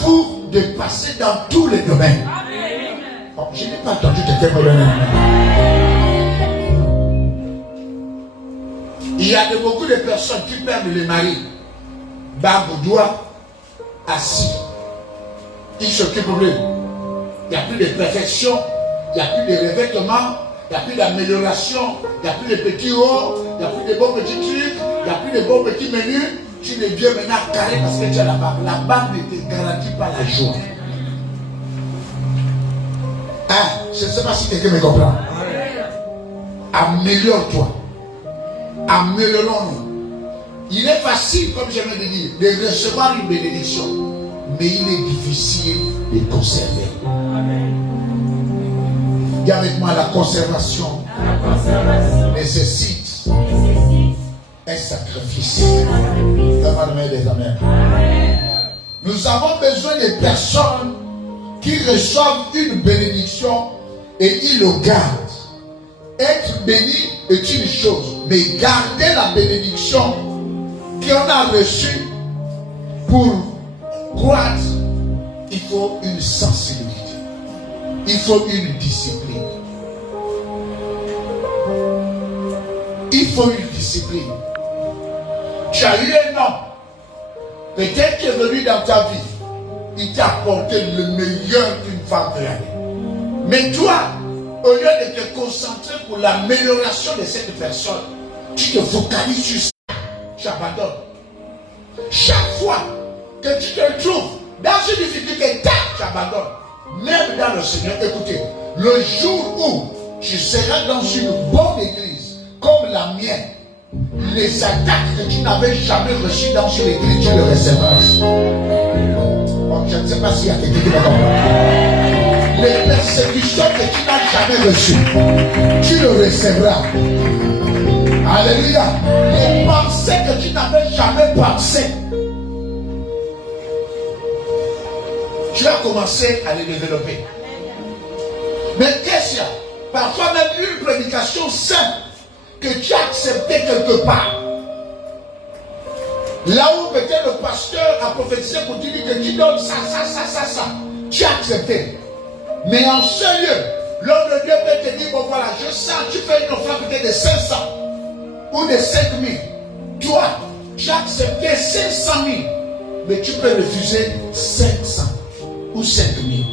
pour dépasser dans tous les domaines. Oh, je n'ai pas entendu quelqu'un me donner. Il y a beaucoup de personnes qui perdent les maris. Bamboudoua, assis. Ils s'occupent d'eux. Il n'y a plus de perfection, il n'y a plus de revêtement, il n'y a plus d'amélioration, il n'y a plus de petits hauts, il n'y a plus de bons petits trucs, il n'y a plus de bons petits menus. Tu deviens maintenant carré parce que tu as la barbe. La barbe ne te garantit pas la joie. Hein? Je ne sais pas si quelqu'un me comprend. Améliore-toi. Améliorons-nous. Il est facile, comme je viens de dire, de recevoir une bénédiction, mais il est difficile de conserver. Dis avec moi, la conservation nécessite un sacrifice. Des amens. Nous avons besoin de personnes qui reçoivent une bénédiction et ils le gardent. Être béni est une chose, mais garder la bénédiction qu'on a reçue pour croître, il faut une sensibilité, il faut une discipline. Il faut une discipline. Tu as eu un homme, peut-être qu'il est venu dans ta vie, il t'a apporté le meilleur qu'une femme peut aller. Mais toi, au lieu de te concentrer pour l'amélioration de cette personne, tu te focalises sur ça, tu abandonnes. Chaque fois que tu te trouves dans une difficulté, tu abandonnes. Même dans le Seigneur, écoutez, le jour où tu seras dans une bonne église, comme la mienne, les attaques que tu n'avais jamais reçues dans une église, tu le recevras. Bon, je ne sais pas s'il y a quelqu'un qui me comprend. Les persécutions que tu n'as jamais reçues, tu le recevras. Alléluia. Les pensées que tu n'avais jamais pensées, tu vas commencer à les développer. Mais qu'est-ce qu'il y a? Parfois même une prédication simple que tu as accepté quelque part. Là où peut-être le pasteur a prophétisé pour te dire que tu donnes ça. Tu as accepté. Mais en ce lieu, l'homme de Dieu peut te dire, bon voilà, je sens, tu fais une offrande peut-être de 500 ou de 5000. Toi, tu as accepté 500 000, mais tu peux refuser 500 ou 5000.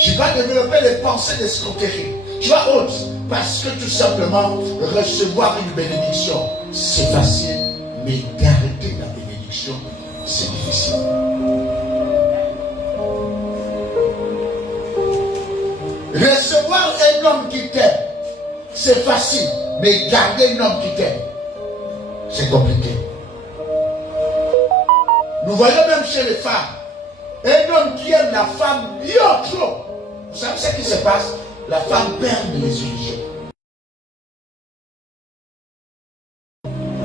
Tu vas développer les pensées d'escroquerie. Tu vas autre, parce que tout simplement, recevoir une bénédiction, c'est facile, mais garder la bénédiction, c'est difficile. Recevoir un homme qui t'aime, c'est facile, mais garder un homme qui t'aime, c'est compliqué. Nous voyons même chez les femmes, un homme qui aime la femme bien trop. Vous savez ce qui se passe? La femme perd les illusions.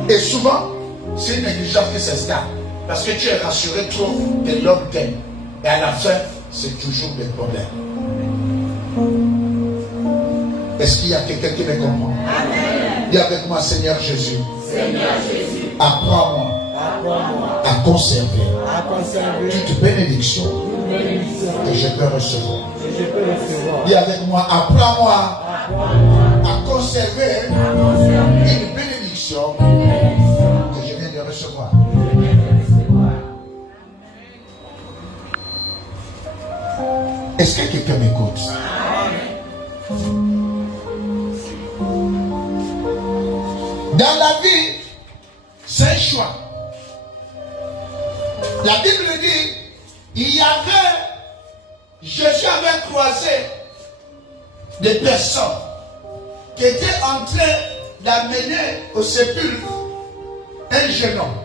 Et souvent, c'est une négligence qui s'installe. Parce que tu es rassuré trop que l'homme t'aime. Et à la fin, c'est toujours des problèmes. Est-ce qu'il y a quelqu'un qui me comprend? Amen. Dis avec moi, Seigneur Jésus. Seigneur Jésus. Apprends-moi à conserver toute bénédiction que je peux recevoir. Dis avec moi, apprends-moi à conserver une bénédiction que je viens de recevoir. Est-ce que quelqu'un m'écoute? Dans la vie, c'est un choix. La Bible dit, Jésus avait croisé des personnes qui étaient en train d'amener au sépulcre un jeune homme.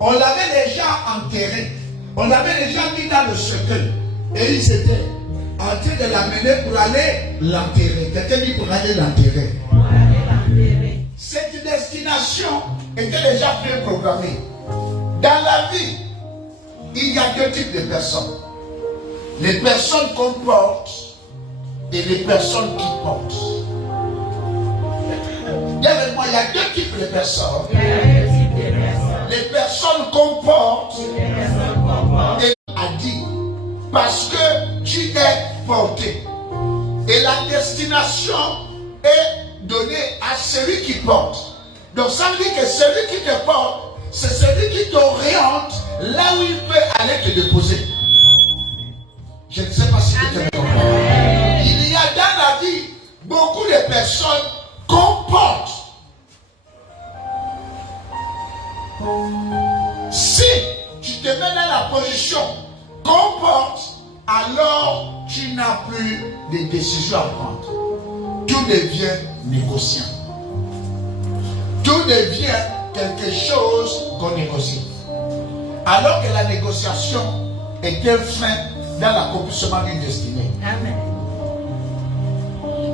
On l'avait déjà enterré. On l'avait déjà mis dans le cercueil. Et ils étaient en train de l'amener pour aller l'enterrer. Quelqu'un dit pour aller l'enterrer. Cette destination était déjà bien programmée. Dans la vie, il y a deux types de personnes. Les personnes qu'on porte et les personnes qui portent. Avec moi, il y a deux types de personnes. Les personnes qu'on porte et a dit parce que tu es porté. Et la destination est donnée à celui qui porte. Donc ça veut dire que celui qui te porte, c'est celui qui t'oriente là où il peut aller te déposer. Je ne sais pas si tu te comprends. Il y a dans la vie beaucoup de personnes qu'on porte. Si tu te mets dans la position qu'on porte, alors tu n'as plus de décisions à prendre. Tout devient négociant. Tout devient quelque chose qu'on négocie. Alors que la négociation est un frein dans l'accomplissement d'une destinée. Amen.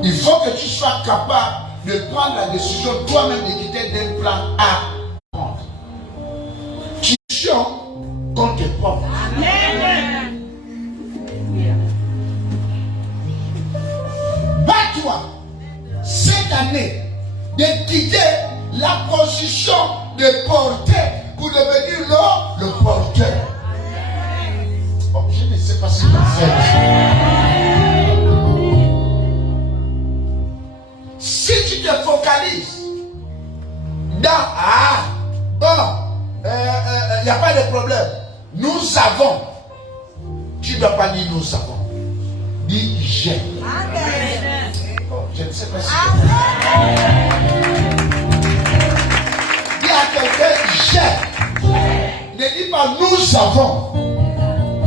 Il faut que tu sois capable de prendre la décision toi-même de quitter d'un plan A. Décision qu'on te porte. Amen. Bats-toi cette année de quitter la position de porteur pour devenir le porteur. Bon, je ne sais pas si vous faites. Si tu te focalises dans il n'y a pas de problème. Nous avons. Tu ne dois pas dire nous avons. Dis j'ai. Bon, je ne sais pas si. Dis à quelqu'un j'ai. Ne dis pas nous avons.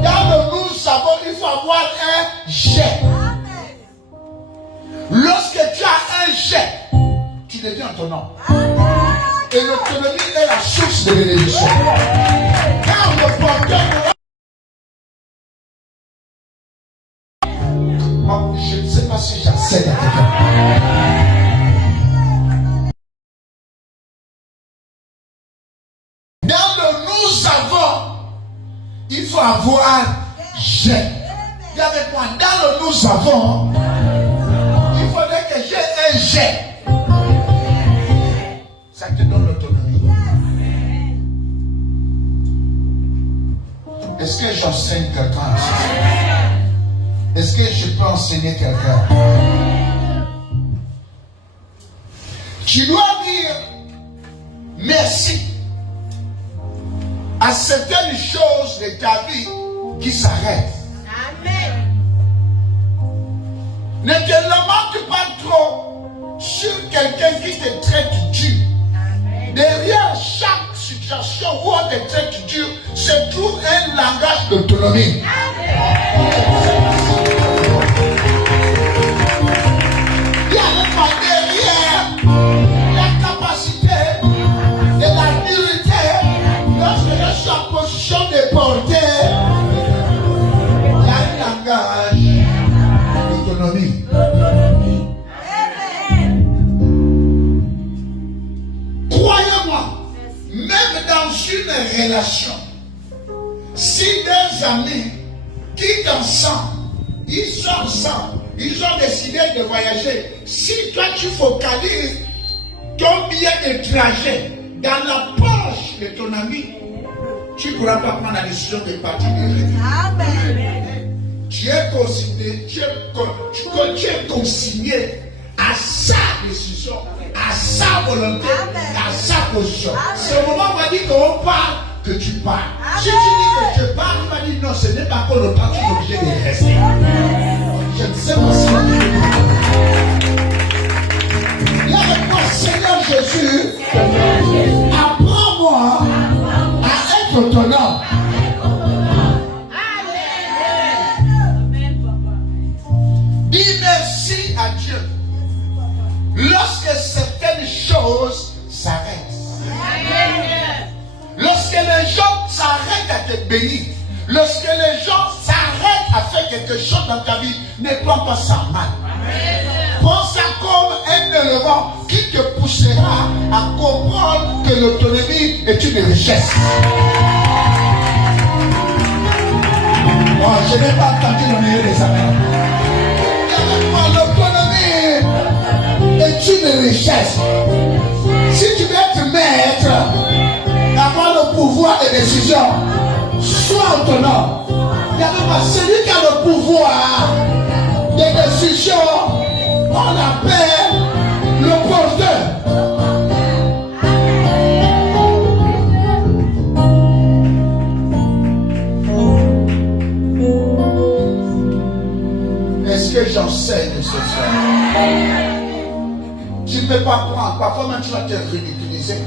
Dans le nous avons, il faut avoir un j'ai. Lorsque tu as un j'ai, tu deviens autonome. Et l'autonomie est la source de bénédiction. Car le porteur. Bon, je ne sais pas si j'accède à quelqu'un. Dans le nous avons, il faut avoir j'ai. Dis avec moi, dans le nous avons, il faudrait que j'ai un j'ai. Ça te donne l'autonomie. Est-ce que j'enseigne quelqu'un? Est-ce que je peux enseigner quelqu'un? Tu dois dire merci à certaines choses de ta vie qui s'arrêtent. Amen. Ne te lamente pas trop sur quelqu'un qui te traite dur. Derrière chaque situation où on te traite dur se trouve un langage d'autonomie. Il y a derrière la capacité et la dureté lorsque je suis en position de porter. Il y a un langage d'autonomie. Croyez-moi, même dans une relation, si deux amis quittent ensemble, ils sont ensemble, ils ont décidé de voyager. Si toi tu focalises ton billet de trajet dans la poche de ton ami, tu ne pourras pas prendre la décision de partir de Amen. Tu es consigné, tu es consigné à sa décision, à sa volonté, à sa position. C'est au moment où on va dire qu'on parle que tu parles. Si tu dis que tu parles, on va dire non, ce n'est pas encore le temps, tu es obligé de rester. Je ne sais pas si on dit. Viens avec moi, Seigneur Jésus, apprends-moi à être autonome. Dis merci à Dieu lorsque certaines choses s'arrêtent. Lorsque les gens s'arrêtent à te bénir, lorsque les gens s'arrêtent à faire quelque chose dans ta vie, ne prends pas ça mal. Prends ça comme un élément qui te poussera à comprendre que l'autonomie est une richesse. Oh, je n'ai pas entendu le meilleur des amis. L'autonomie est une richesse. Si tu veux être maître, avoir le pouvoir de décision, sois autonome. Il y a même pas celui qui pouvoir de décision, on appelle le porteur. Est-ce que j'enseigne ce soir? Tu ne peux pas prendre, parfois même tu vas te ridiculiser.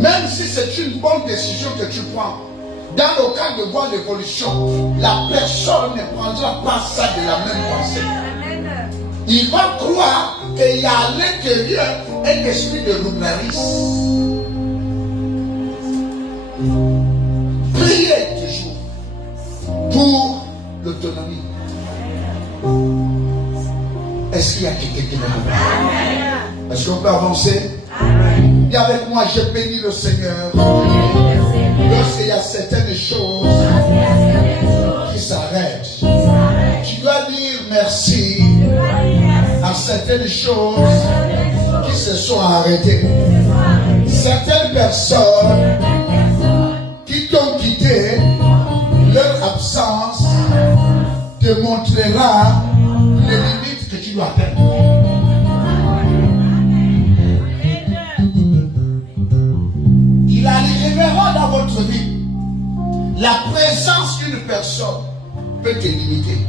Même si c'est une bonne décision que tu prends, dans le cas de voir l'évolution, la personne ne prendra pas ça de la même pensée. Il va croire qu'il y a à l'intérieur un esprit de loup-larisme. Priez toujours pour l'autonomie. Est-ce qu'il y a quelqu'un qui m'a compris? Est-ce qu'on peut avancer? Dis avec moi, je bénis le Seigneur. Lorsqu'il y a certaines choses qui s'arrêtent, tu dois dire merci à certaines choses qui se sont arrêtées. Certaines personnes qui t'ont quitté, leur absence te montrera les limites que tu dois atteindre. Il arrivera dans votre vie. La présence d'une personne peut te limiter.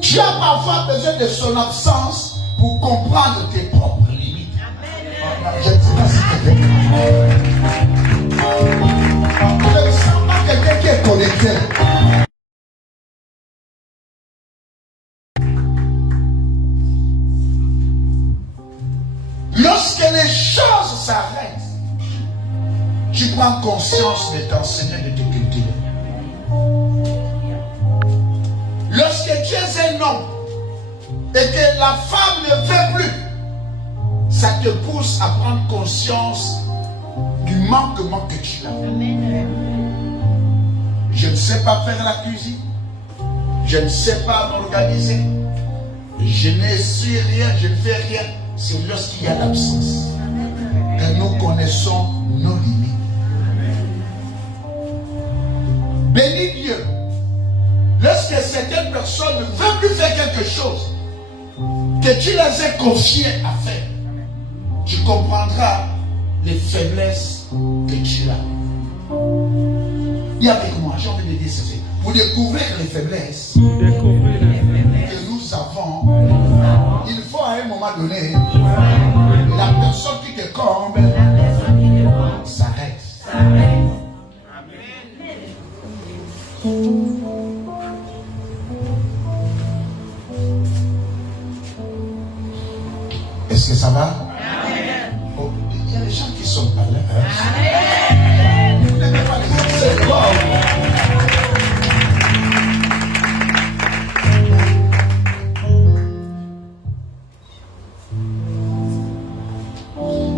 Tu as parfois besoin de son absence pour comprendre tes propres limites. Je ne sais pas si c'est vrai. Je ne sens pas quelqu'un qui est connecté. Lorsque les choses s'arrêtent, tu prends conscience de t'enseigner, de te cultiver. Lorsque tu es un homme et que la femme ne veut plus, ça te pousse à prendre conscience du manquement que tu as. Je ne sais pas faire la cuisine, je ne sais pas m'organiser, je ne suis rien, je ne fais rien. C'est lorsqu'il y a l'absence que nous connaissons nos limites. Bénis Dieu. Lorsque certaines personnes ne veulent plus faire quelque chose que tu les as confiées à faire, tu comprendras les faiblesses que tu as. Dis avec moi, j'ai envie de dire ceci. Pour découvrir les faiblesses que nous avons, il faut à un moment donné, la personne qui te comble s'arrête. Est-ce que ça va? Oh, il y a des gens qui sont pas là. Vous n'avez pas les c'est quoi?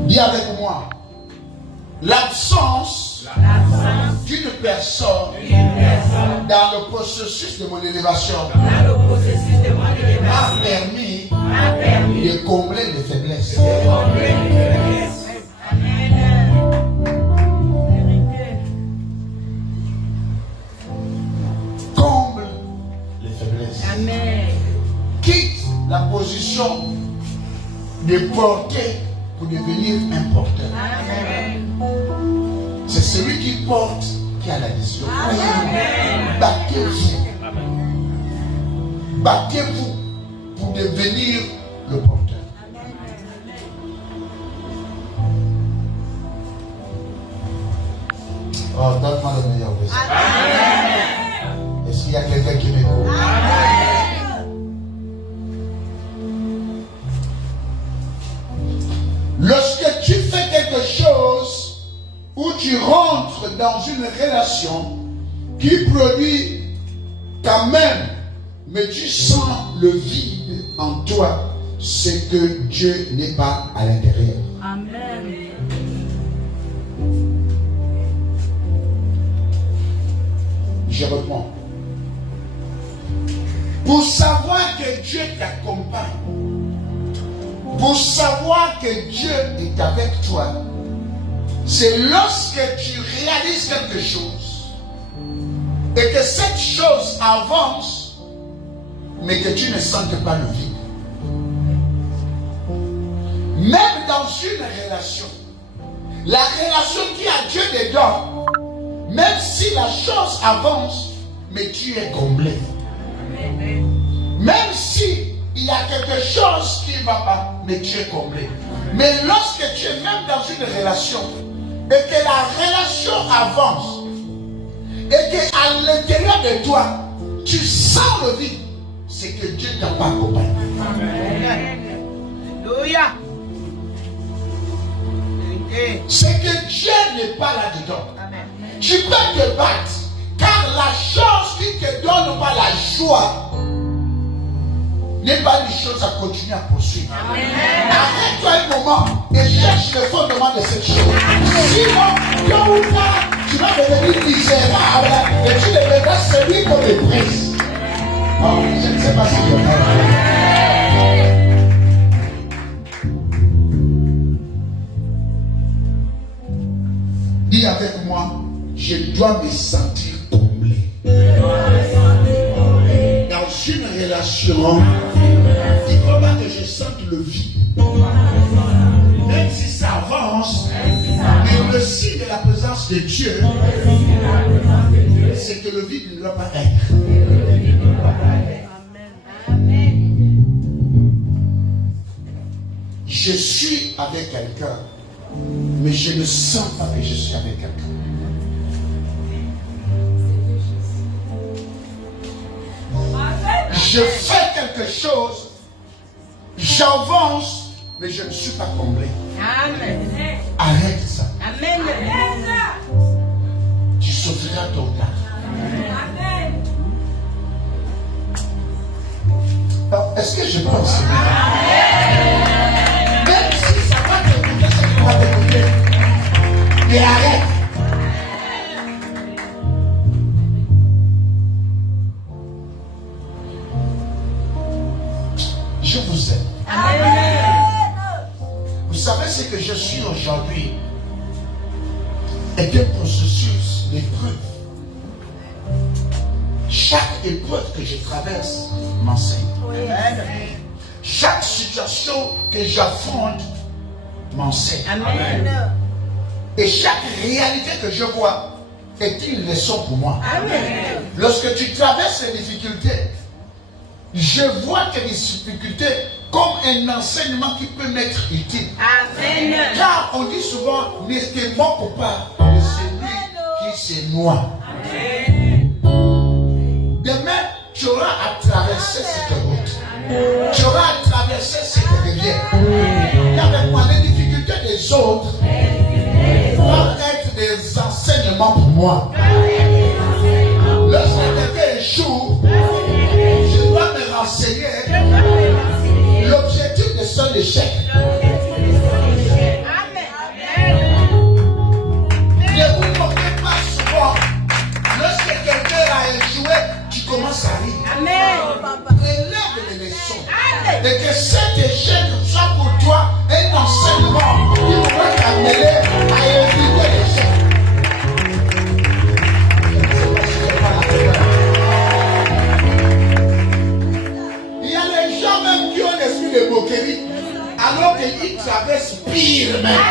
Dis avec moi, l'absence d'une personne dans le processus de mon élévation m'a permis de combler les faiblesses. Comble les faiblesses. Quitte la position de porter pour devenir un porteur. C'est celui qui porte qui a la décision. Battez-vous. Battez-vous pour devenir le porteur. Oh, donne-moi le meilleur de ça. Est-ce qu'il y a quelqu'un qui m'écoute? Lorsque tu fais quelque chose où tu rentres dans une relation qui produit quand même, mais tu sens le vide en toi, c'est que Dieu n'est pas à l'intérieur. Amen. Je reprends. Pour savoir que Dieu t'accompagne, pour savoir que Dieu est avec toi, c'est lorsque tu réalises quelque chose et que cette chose avance, mais que tu ne sentes pas le vide. Même dans une relation, la relation qui a Dieu dedans, même si la chose avance, mais tu es comblé. Même si il y a quelque chose qui ne va pas, mais tu es comblé. Mais lorsque tu es même dans une relation et que la relation avance et qu'à l'intérieur de toi, tu sens le vide, c'est que Dieu ne t'a pas accompagné. Alléluia. C'est que Dieu n'est pas là-dedans. Tu peux te battre, car la chose qui ne te donne pas la joie n'est pas une chose à continuer à poursuivre. Arrête-toi un moment et cherche le fondement de cette chose. Sinon, tôt ou tard, tu vas devenir misérable et tu deviendras celui qu'on méprise. Oh, je ne sais pas si je parle. Dis avec moi, je dois me sentir comblé. Dans une relation, il ne faut pas que je sente le vide. Même si ça avance, mais le signe de la présence de Dieu, c'est que le vide ne doit pas être. Je suis avec quelqu'un, mais je ne sens pas que je suis avec quelqu'un. Je fais quelque chose, j'avance, mais je ne suis pas comblé. Amen. Arrête ça. Amen. Tu souffriras tôt ou tard. Amen. Alors, est-ce que je pense? Même si ça va t'écouter, ça ne va t'écouter. Mais arrête. Je vous aime. Amen. Vous savez ce que je suis aujourd'hui est un processus d'épreuve. Chaque épreuve que je traverse m'enseigne. Chaque situation que j'affronte m'enseigne. Amen. Et chaque réalité que je vois est une leçon pour moi. Amen. Lorsque tu traverses les difficultés, je vois tes difficultés comme un enseignement qui peut m'être utile. Amen. Car on dit souvent, ne te moque pas de celui qui se noie. Amen. Demain, tu auras à traverser cette route. Tu auras à traverser cette rivière. Car avec moi, les difficultés des autres vont être des enseignements pour moi. Lorsque quelqu'un échoue, je dois me renseigner l'objectif de son échec. Ne vous moquez pas souvent. Lorsque quelqu'un a échoué, tu commences à rire. Relève les leçons. Et que cet échec soit pour toi un enseignement qui va t'amener à éviter l'échec. De moquerie, alors qu'il traverse pire même.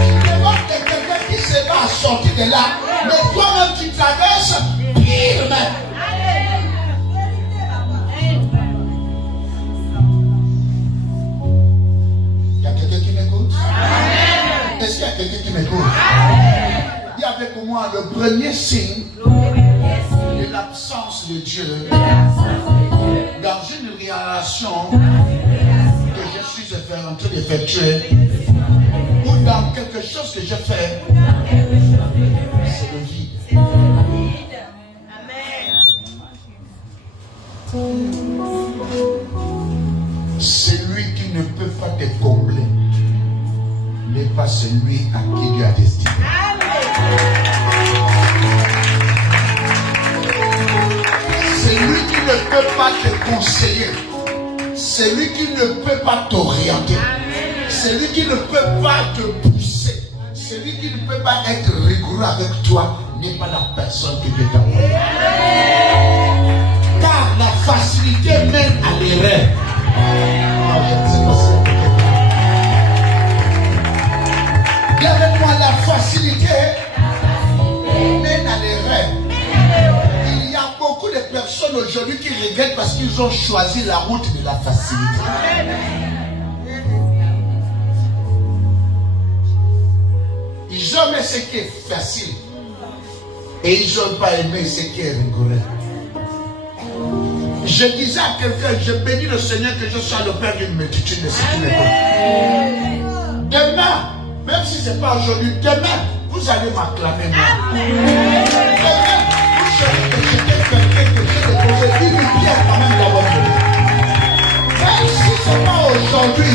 Je demande que quelqu'un qui se va sortir de là, mais toi-même tu traverses pire même. Il y a quelqu'un qui m'écoute? Est-ce qu'il y a quelqu'un qui m'écoute? Dis avec moi le premier signe de l'absence de Dieu dans une relation que je suis en train d'effectuer ou dans quelque chose que je fais, c'est le vide. Celui qui ne peut pas te combler n'est pas celui à qui Dieu a destiné. Celui qui ne peut pas te conseiller, celui qui ne peut pas t'orienter, celui qui ne peut pas te pousser, celui qui ne peut pas être rigoureux avec toi n'est pas la personne que Dieu t'a envoyée. Car la facilité mène à l'erreur. Dis avec moi, la facilité mène à l'erreur. Il y a beaucoup de personnes aujourd'hui qui regrettent parce qu'ils ont choisi la route de la facilité. Ils ont aimé ce qui est facile et ils n'ont pas aimé ce qui est rigoureux. Je disais à quelqu'un, je bénis le Seigneur que je sois le père d'une multitude de ceux qui m'écoutent. Demain, même si ce n'est pas aujourd'hui, demain, vous allez m'acclamer moi. Demain, vous savez que j'étais quelqu'un que j'ai déposé une pierre quand même dans votre vie. Même si ce n'est pas aujourd'hui,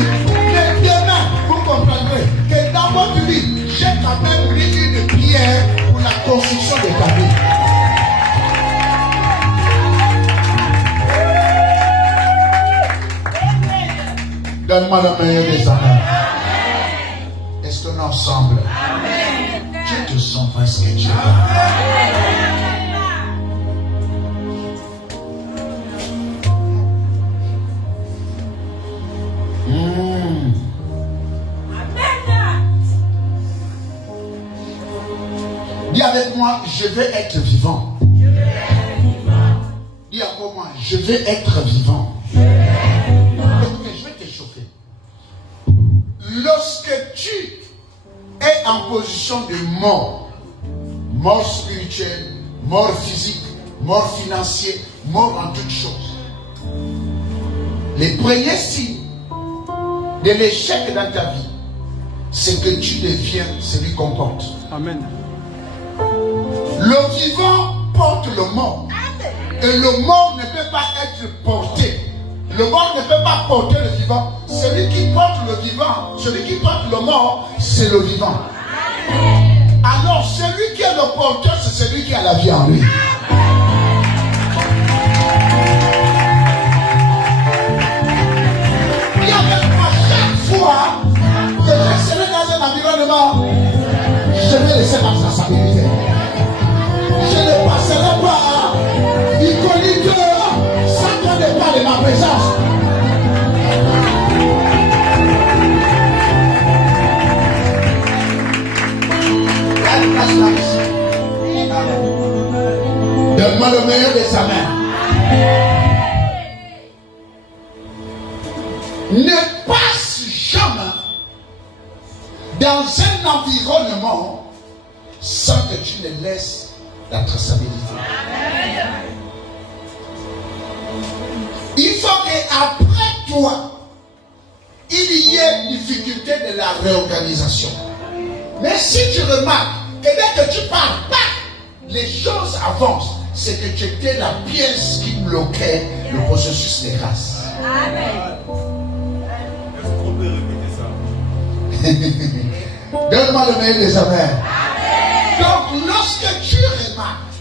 mais demain, vous comprendrez que dans votre vie, j'ai quand même mis une pierre pour la construction de ta vie. Donne-moi le meilleur des amens. Est-ce qu'on est ensemble? Je te sens presque Dieu. Dis avec moi, je vais être vivant. Dis avec moi, je vais être vivant. Écoutez, je vais te chauffer. Lorsque tu es en position de mort, mort spirituelle, mort physique, mort financière, mort en toutes choses, les premiers signes de l'échec dans ta vie, c'est que tu deviens celui qu'on porte. Amen. Le vivant porte le mort. Et le mort ne peut pas être porté. Le mort ne peut pas porter le vivant. Celui qui porte le vivant, celui qui porte le mort, c'est le vivant. Alors celui qui est le porteur, c'est celui qui a la vie en lui. Et avec moi, chaque fois que je serai dans un environnement, je vais laisser ma responsabilité. Je ne passerai pas iconique sans qu'on ne parle de ma présence. Donne-moi le meilleur de sa main. Ne passe jamais dans un environnement sans que tu ne laisses la traçabilité. Il faut qu'après toi, il y ait difficulté de la réorganisation. Mais si tu remarques que dès que tu pars, les choses avancent, c'est que tu étais la pièce qui bloquait le processus de grâce. Amen. Est-ce qu'on peut répéter ça? Donne-moi le meilleur des amens. Donc, lorsque tu remarques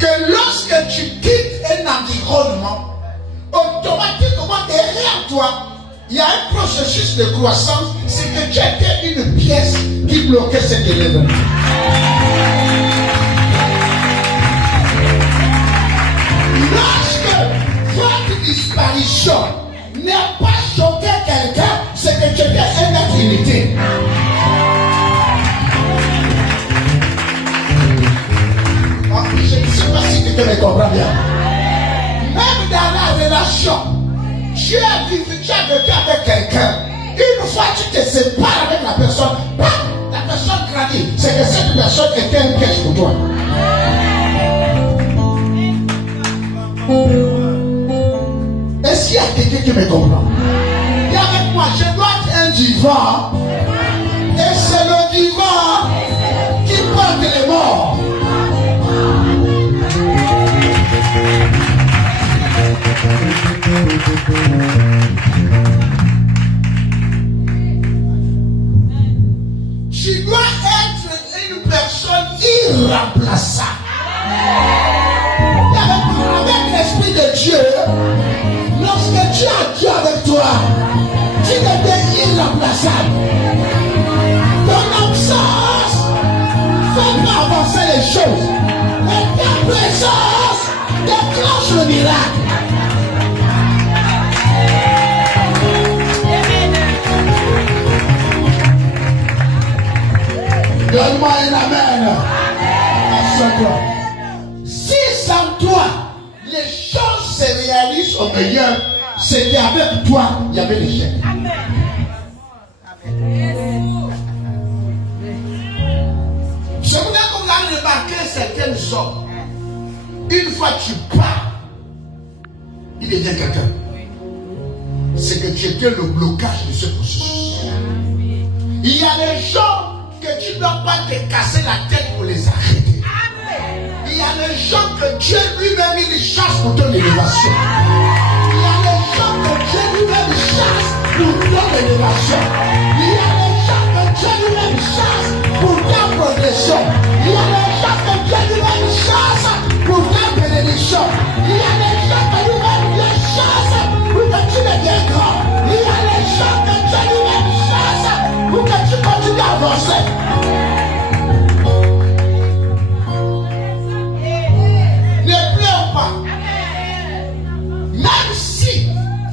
que lorsque tu quittes un environnement, automatiquement derrière toi, il y a un processus de croissance, c'est que tu étais une pièce qui bloquait cet élément. Lorsque votre disparition n'a pas choqué quelqu'un, c'est que tu étais un être limité. Je ne sais pas si tu me comprends bien. Même dans la relation, tu as vécu avec quelqu'un. Une fois que tu te sépares avec la personne, la personne grandit. C'est que cette personne était un piège pour toi. Est-ce qu'il y a quelqu'un qui me comprend? Dis avec moi, je dois être un vivant. Et c'est le vivant qui porte les morts. Tu dois être une personne irremplaçable. Avec les l'Esprit de Dieu, lorsque tu as Dieu avec toi, tu deviens irremplaçable. Ton absence fait pas avancer les choses. Mais ta présence déclenche le miracle. Donne-moi un amen. Assure-toi. Si sans toi, les choses se réalisent au meilleur, c'était avec toi, il y avait l'échec. Je voudrais qu'on a remarqué certaines choses. Une fois que tu pars, il devient quelqu'un. C'est que tu étais le blocage de ce processus. Il y a des gens que tu ne dois pas te casser la tête pour les arrêter. Il y a des gens que Dieu lui-même il chasse pour ton élévation. Il y a des gens que Dieu lui-même chasse pour ton élévation. Il y a des gens que Dieu lui-même chasse pour ta progression. Il y a des gens que Dieu lui-même chasse pour ta bénédiction. Il y a des gens que lui-même Dieu chasse pour que tu deviennes grand. Il y a des gens que Dieu lui-même chasse pour que tu continues à avancer. Ne pleure pas. Même si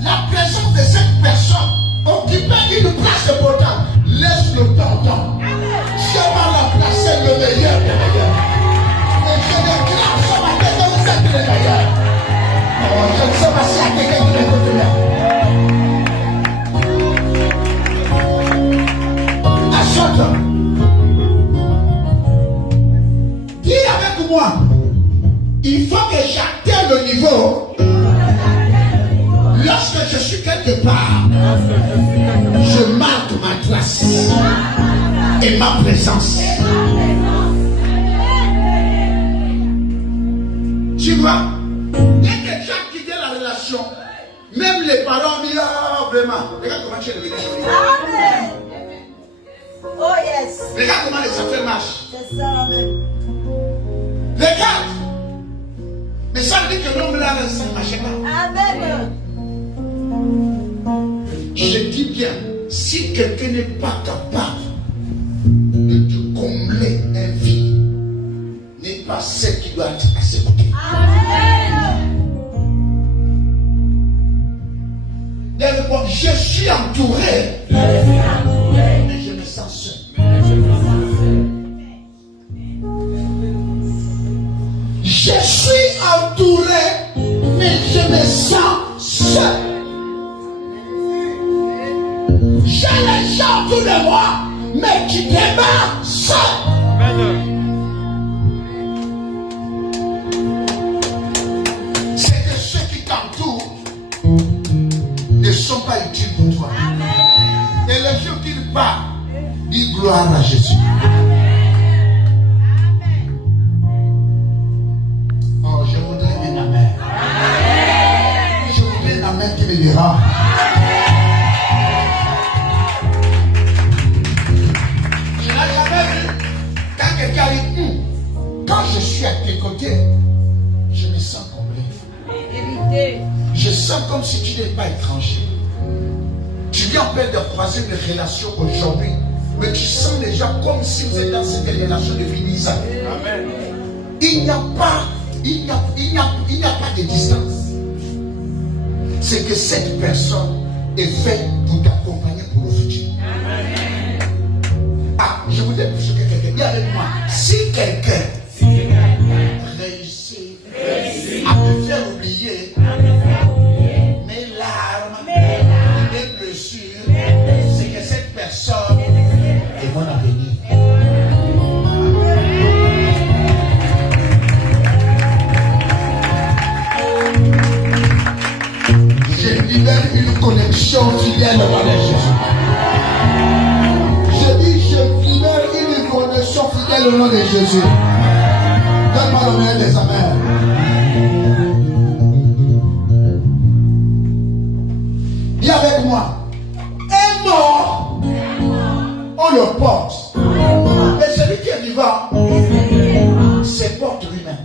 la présence de cette personne occupait une place importante, laisse-le temps. Dieu va remplacer le meilleur des meilleurs. Et je déclare ce matin que vous êtes les meilleurs. Oh, je ne sais pas si il y a quelqu'un qui m'écoute là. Achète. Dis avec moi. Il faut que j'atteigne le niveau. Lorsque je suis quelque part, je marque ma trace et ma présence. Tu vois, dès que tu as quitté la relation, même les parents disent ah, vraiment, regarde comment tu es devenu. Amen. Oh yes. Regarde comment les affaires marchent. C'est ça même. Regarde. Mais ça veut dire que l'homme là, ça ne marche pas. Amen. Je dis bien, si quelqu'un n'est pas capable de te combler un vide, n'est pas celle qui doit être à ses côtés. Amen. D'abord, je suis entouré, mais je me sens seul. Je suis entouré, mais je me sens seul. J'ai les gens autour de moi, mais qui demeurent seuls. C'est que ceux qui t'entourent ne sont pas utiles pour toi. Et le jour qu'il part, dis gloire à Jésus. Oh, je voudrais un amen. Je voudrais un amen qui me dira. Quand je suis à tes côtés, je me sens comblé. Je sens comme si tu n'es pas étranger. Tu viens en peine de croiser une relation aujourd'hui, mais tu sens déjà comme si vous êtes dans cette relation depuis 10 ans. Amen. Il n'y a pas de distance. C'est que cette personne est faite pour t'accompagner pour le futur. Ah, je vous dis que quelqu'un dit avec moi. Si quelqu'un réussit à te faire oublier mes larmes, mes blessures, c'est que cette personne est mon avenir. Je libère une connexion fidèle au nom de Jésus. Je dis, je libère une connexion fidèle au nom de Jésus. Donne-moi le meilleur des amens. Dis avec moi. Un mort, on le porte. Mais celui qui est vivant, c'est porte lui-même.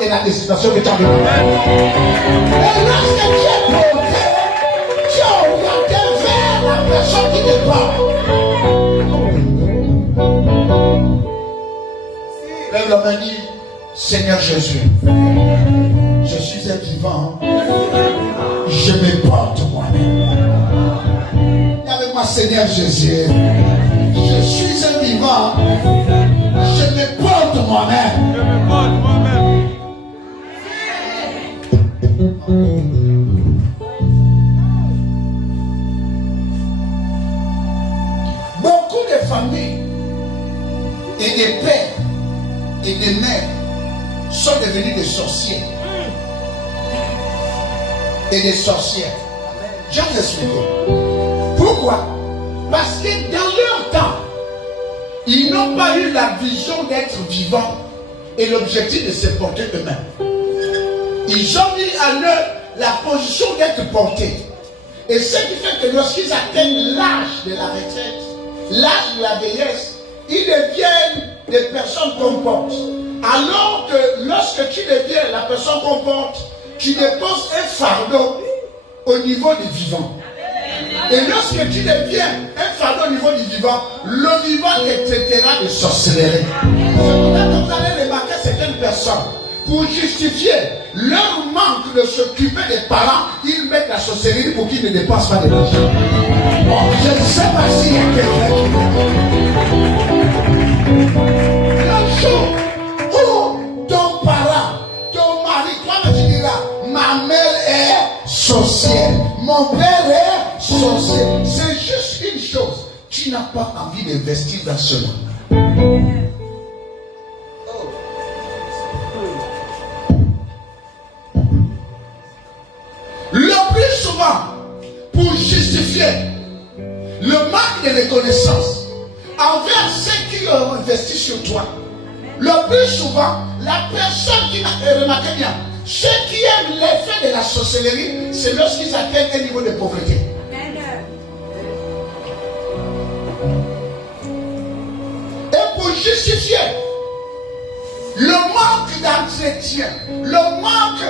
et la destination que tu as demandé. Et lorsque tu es porté, tu as orienté vers la personne qui te parle. Lève la main et dis, Seigneur Jésus, je suis un vivant, je me porte moi-même. Et avec moi, Seigneur Jésus, je suis un vivant, je me porte moi-même. Je me porte moi-même. Beaucoup de familles et des pères et des mères sont devenus des sorciers et des sorcières. Je vais expliquer. Pourquoi? Parce que dans leur temps, ils n'ont pas eu la vision d'être vivants et l'objectif de se porter eux-mêmes. Ils ont mis à l'heure la position d'être portés. Et ce qui fait que lorsqu'ils atteignent l'âge de la retraite, l'âge de la vieillesse, ils deviennent des personnes qu'on porte. Alors que lorsque tu deviens la personne qu'on porte, tu déposes un fardeau au niveau des vivants. Et lorsque tu deviens un fardeau au niveau du vivant, le vivant te traitera de sorcellerie. C'est pour ça que vous allez remarquer certaines personnes, pour justifier leur manque de s'occuper des parents, ils mettent la sorcellerie pour qu'ils ne dépensent pas de l'argent. Bon, je ne sais pas s'il y a quelqu'un qui me... Le jour où ton parent, ton mari, toi tu diras, ma mère est sorcière, mon père est sorcier. C'est juste une chose. Tu n'as pas envie d'investir dans ce monde. Le plus souvent, pour justifier le manque de reconnaissance envers ceux qui ont investi sur toi, le plus souvent, la personne qui n'a remarqué bien, ceux qui aiment l'effet de la sorcellerie, c'est lorsqu'ils atteignent un niveau de pauvreté. Et pour justifier le manque d'entretien, le manque,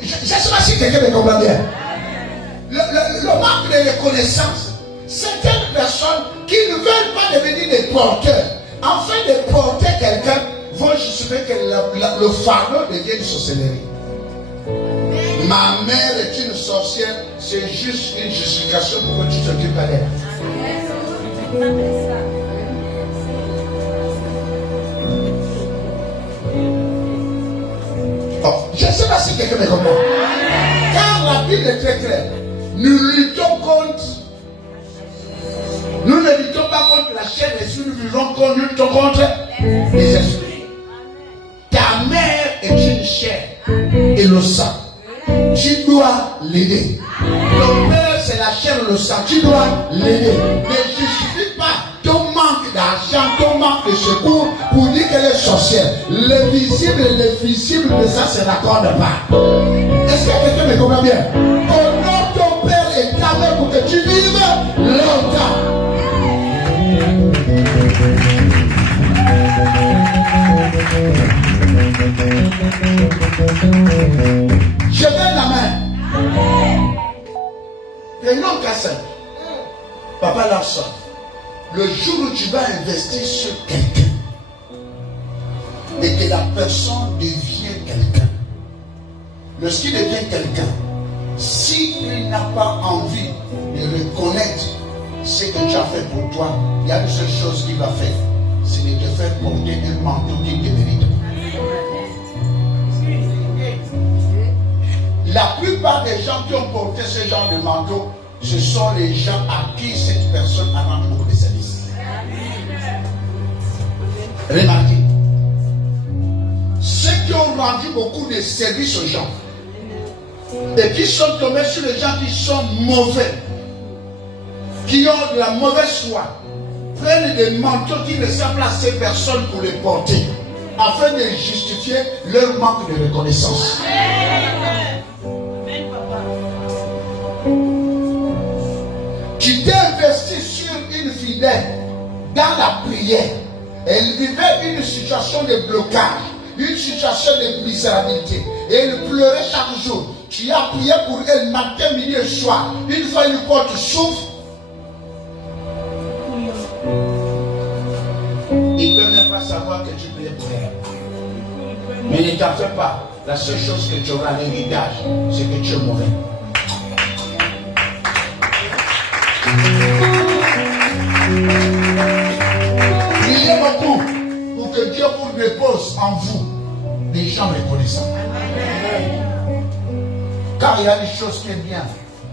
je ne sais pas si quelqu'un me comprend bien, le manque de reconnaissance, certaines personnes qui ne veulent pas devenir des porteurs, afin de porter quelqu'un, vont justifier que le fardeau devient une sorcellerie. Ma mère est une sorcière, c'est juste une justification pour que tu t'occupes d'elle. Oh, je ne sais pas si quelqu'un me comprend. Car la Bible est très claire. Nous ne luttons pas contre la chair des esprits, nous luttons contre les esprits. Ta mère est une chair et le sang. Tu dois l'aider. Ton père c'est la chair et le sang. Tu dois l'aider. Ne justifie pas ton manque d'argent, ton manque de secours pour dire qu'elle est sorcière. Le visible et l'invisible de ça se raccordent pas. Est-ce que quelqu'un me comprend bien? Honore ton père et ta mère pour que tu vives longtemps. Je mets la main. Prenons qu'à ça. Papa Larson, le jour où tu vas investir sur quelqu'un et que la personne devient quelqu'un, lorsqu'il devient quelqu'un, s'il n'a pas envie de reconnaître ce que tu as fait pour toi, il y a une seule chose qu'il va faire, c'est de te faire porter un manteau qui te mérite. La plupart des gens qui ont porté ce genre de manteau, ce sont les gens à qui cette personne a rendu beaucoup de services. Remarquez, ceux qui ont rendu beaucoup de services aux gens et qui sont tombés sur les gens qui sont mauvais, qui ont de la mauvaise foi, prennent des manteaux qui ressemblent à ces personnes pour les porter, afin de justifier leur manque de reconnaissance. Tu t'es investi sur une fidèle dans la prière. Elle vivait une situation de blocage. une situation de misérabilité et elle pleurait chaque jour. Tu as prié pour elle matin, midi et soir. Une fois une porte s'ouvre, il ne peut même pas savoir que tu priais pour elle. Mais ne t'en fais pas. La seule chose que tu auras l'héritage, c'est que tu es mauvais. Priez beaucoup pour que Dieu vous dépose en vous des gens reconnaissants. Car il y a une chose qui est bien,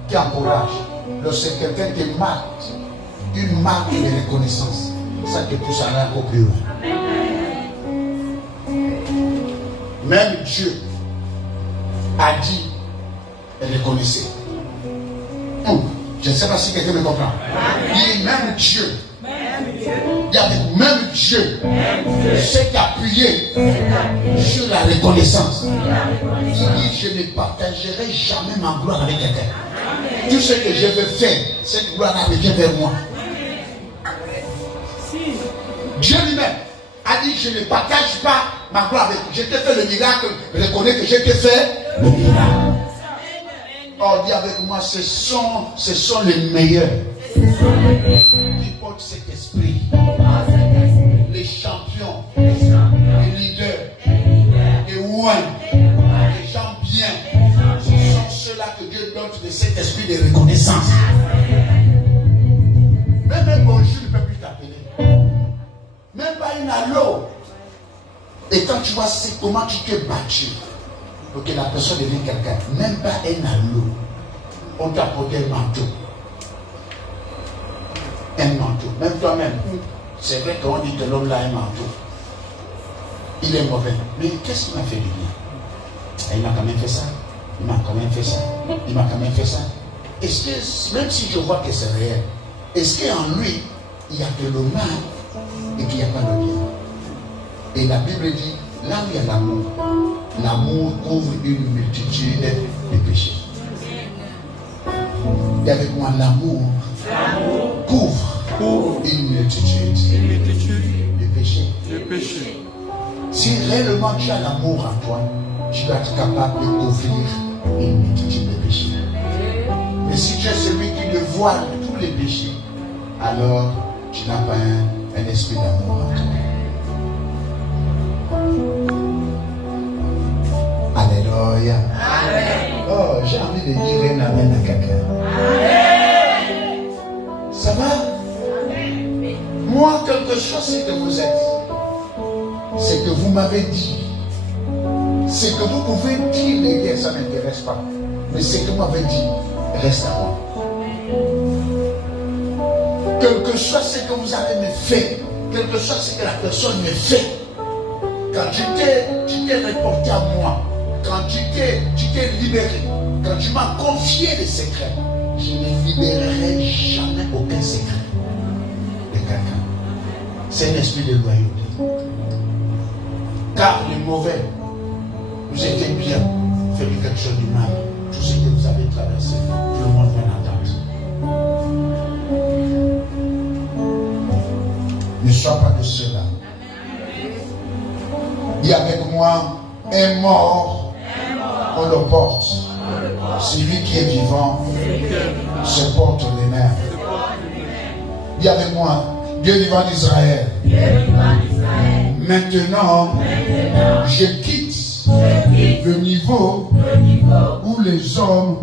qui encourage. Lorsque quelqu'un te marque, une marque de reconnaissance, ça te pousse à aller encore plus loin. Même Dieu a dit, reconnaissez. Je ne sais pas si quelqu'un me comprend. Il dit même Dieu. Il y avait même Dieu s'est appuyé sur la reconnaissance. Il dit, je ne partagerai jamais ma gloire avec quelqu'un. Tout ce que je veux faire, cette gloire revient vers moi. Dieu lui-même a dit, je ne partage pas ma gloire avec. Je t'ai fait le miracle, reconnais que je t'ai fait le miracle. Oh, dis avec moi, ce sont les meilleurs qui portent cet esprit. Les champions, les leaders, les ouins, les gens bien. Ce sont ceux-là que Dieu donne de cet esprit de reconnaissance. Même un bonjour ne peut plus t'appeler. Même pas une allô. Et quand tu vois comment tu t'es battu pour que la personne devienne quelqu'un, même pas un allô, on t'a apporté un manteau. Un manteau. Même toi-même, c'est vrai qu'on dit que l'homme là a un manteau. Il est mauvais. Mais qu'est-ce qu'il m'a fait de bien? Il m'a quand même fait ça. Il m'a quand même fait ça. Il m'a quand même fait ça. Est-ce que, même si je vois que c'est réel, est-ce qu'en lui, il y a que le mal et qu'il n'y a pas le bien? Et la Bible dit, là où il y a l'amour, l'amour couvre une multitude de péchés. Et avec moi, l'amour couvre une multitude de péchés. Si réellement tu as l'amour en toi, tu vas être capable de couvrir une multitude de péchés. Mais si tu es celui qui ne voit tous les péchés, alors tu n'as pas un esprit d'amour en toi. Alléluia. Oh, j'ai envie de dire un amen à quelqu'un. Ça va? Moi, quelque chose, c'est que vous êtes. C'est que vous m'avez dit. C'est que vous pouvez dire les gars, ça ne m'intéresse pas. Mais c'est que vous m'avez dit, reste à moi. Quelque chose, c'est que vous avez me fait. Quelque chose, c'est que la personne me fait. Quand tu t'es reporté à moi, quand tu t'es libéré, quand tu m'as confié les secrets, je ne libérerai jamais aucun secret de quelqu'un. C'est un esprit de loyauté. Car les mauvais, vous étiez bien, faites quelque chose du mal. Tout ce que vous avez traversé, tout le monde va l'entendre. Ne sois pas de ceux-là. Dis avec moi, un mort, on le porte. Celui qui est vivant se porte les mains. Dis avec moi, Dieu vivant d'Israël. Maintenant, je quitte le niveau où les hommes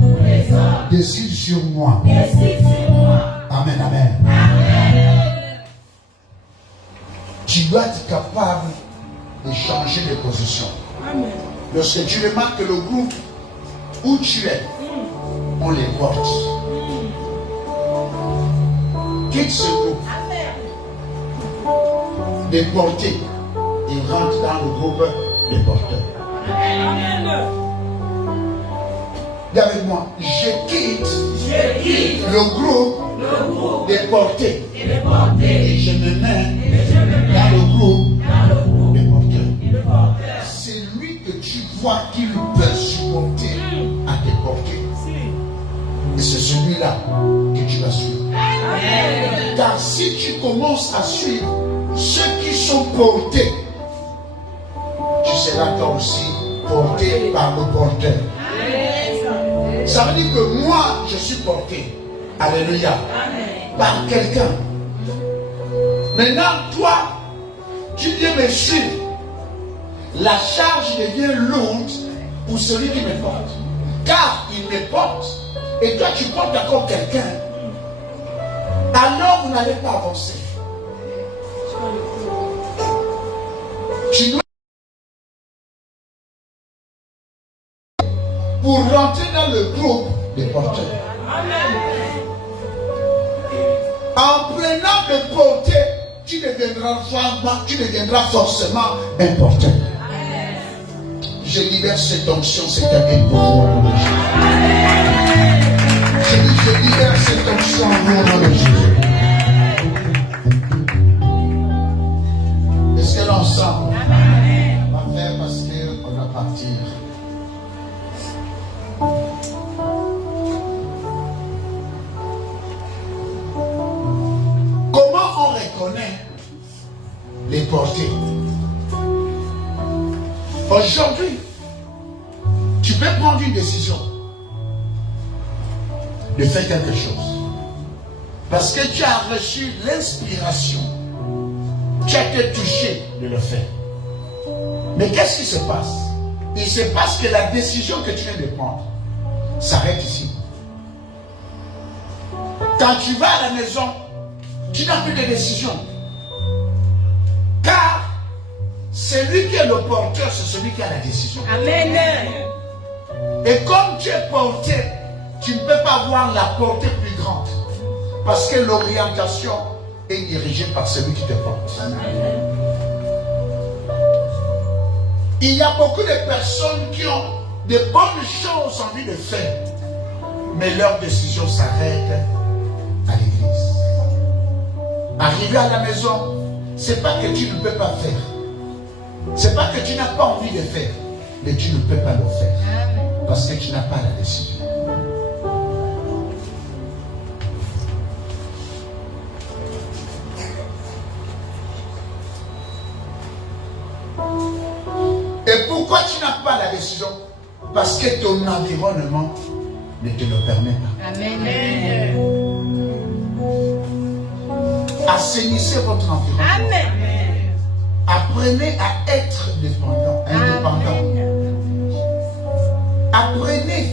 décident sur moi. Amen, amen. Tu dois être capable de changer de position. Lorsque tu remarques que le groupe où tu es, on les porte. Quitte ce groupe. Des portés. Ils rentrent dans le groupe des porteurs. Dis avec moi, je quitte le groupe des portés. Et je me mets dans le groupe des porteurs. C'est lui que tu vois qu'il peut supporter à te porter. Et c'est celui-là que tu vas suivre. Car si tu commences à suivre ceux qui sont portés, tu seras porté par le porteur. Ça veut dire que moi, je suis porté. Alléluia. Par quelqu'un. Maintenant, toi, tu viens me suivre. La charge devient lourde pour celui qui me porte. Car il me porte. Et toi, tu portes encore quelqu'un. Alors, vous n'allez pas avancer. Tu dois pour rentrer dans le groupe des porteurs. En prenant de porter, tu deviendras forcément un porteur. Je libère cette onction cette année pour vous, au nom de Jésus. Je libère cette onction au nom de Jésus. Est-ce que l'ensemble on va faire parce qu'on va partir? Comment on reconnaît les portées? Aujourd'hui, tu peux prendre une décision de faire quelque chose parce que tu as reçu l'inspiration, tu as été touché de le faire. Mais qu'est-ce qui se passe? Il se passe que la décision que tu viens de prendre s'arrête ici. Quand tu vas à la maison, tu n'as plus de décision. Car celui qui est le porteur, c'est celui qui a la décision. Amen. Et comme tu es porté, tu ne peux pas voir la portée plus grande. Parce que l'orientation est dirigée par celui qui te porte. Il y a beaucoup de personnes qui ont de bonnes choses envie de faire. Mais leur décision s'arrête à l'église. Arriver à la maison, c'est pas que tu ne peux pas faire. C'est pas que tu n'as pas envie de faire, mais tu ne peux pas le faire. Parce que tu n'as pas la décision. Et pourquoi tu n'as pas la décision? Parce que ton environnement ne te le permet pas. Amen. Assainissez votre environnement. Amen. Apprenez à être indépendant. Apprenez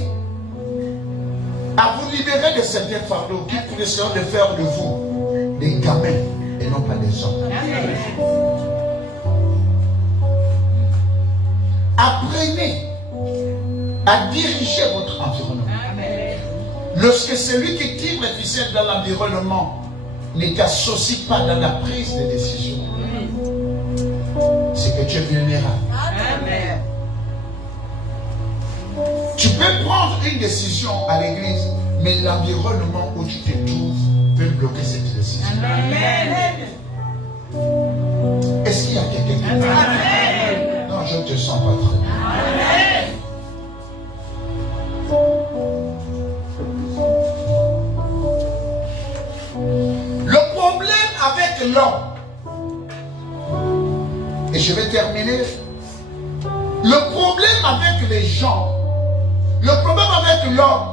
à vous libérer de certains fardeaux qui pourraient de faire de vous des gamins et non pas des hommes. Amen. Apprenez à diriger votre environnement. Amen. Lorsque celui qui tire les ficelles dans l'environnement ne t'associe pas dans la prise de décision, c'est que tu es vulnérable. Amen. Tu peux prendre une décision à l'église, mais l'environnement où tu te trouves peut bloquer cette décision. Amen. Est-ce qu'il y a quelqu'un qui peut? Amen. Non, je ne te sens pas très bien. Amen. Le problème avec l'homme, et je vais terminer, le problème avec les gens, le problème avec l'homme,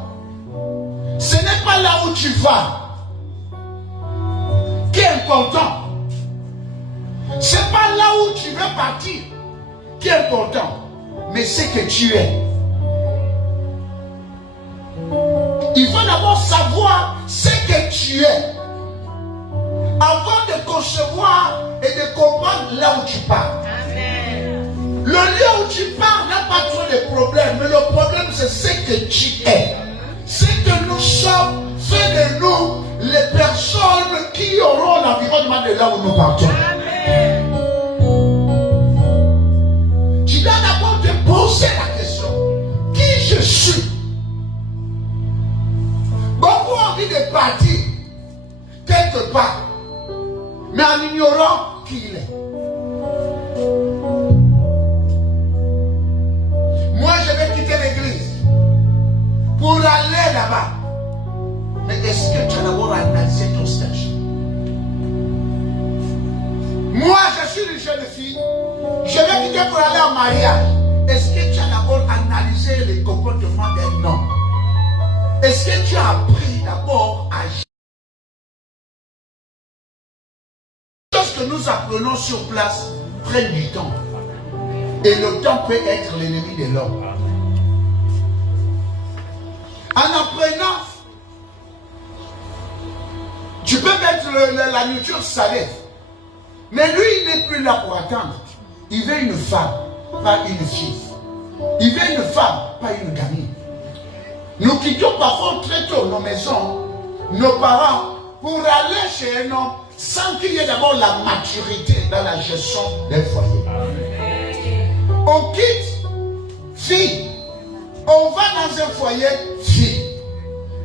ce n'est pas là où tu vas qui est important. Ce n'est pas là où tu veux partir qui est important, mais c'est que tu es. Il faut d'abord savoir ce que tu es avant de concevoir et de comprendre là où tu pars. Amen. Le lieu où tu pars n'a pas trop de problèmes, mais le problème c'est ce que tu es. C'est que nous sommes, fait de nous les personnes qui auront l'environnement de là où nous partons. Amen. Tu dois d'abord te poser la question, qui je suis? Beaucoup ont envie de partir quelque part, mais en ignorant qui il est. Moi, je vais quitter l'église pour aller là-bas. Mais est-ce que tu as d'abord analysé ton stage? Moi, je suis une jeune fille. Je vais quitter pour aller en mariage. Est-ce que tu as d'abord comportement d'un homme? Est-ce que tu as appris d'abord à agir? Les choses que nous apprenons sur place prennent du temps. Et le temps peut être l'ennemi de l'homme. En apprenant, tu peux mettre la nourriture salée. Mais lui, il n'est plus là pour attendre. Il veut une femme, pas une fille. Il veut une femme, pas une gamine. Nous quittons parfois très tôt nos maisons, nos parents, pour aller chez un homme sans qu'il y ait d'abord la maturité dans la gestion d'un foyer. On quitte fille, on va dans un foyer fille.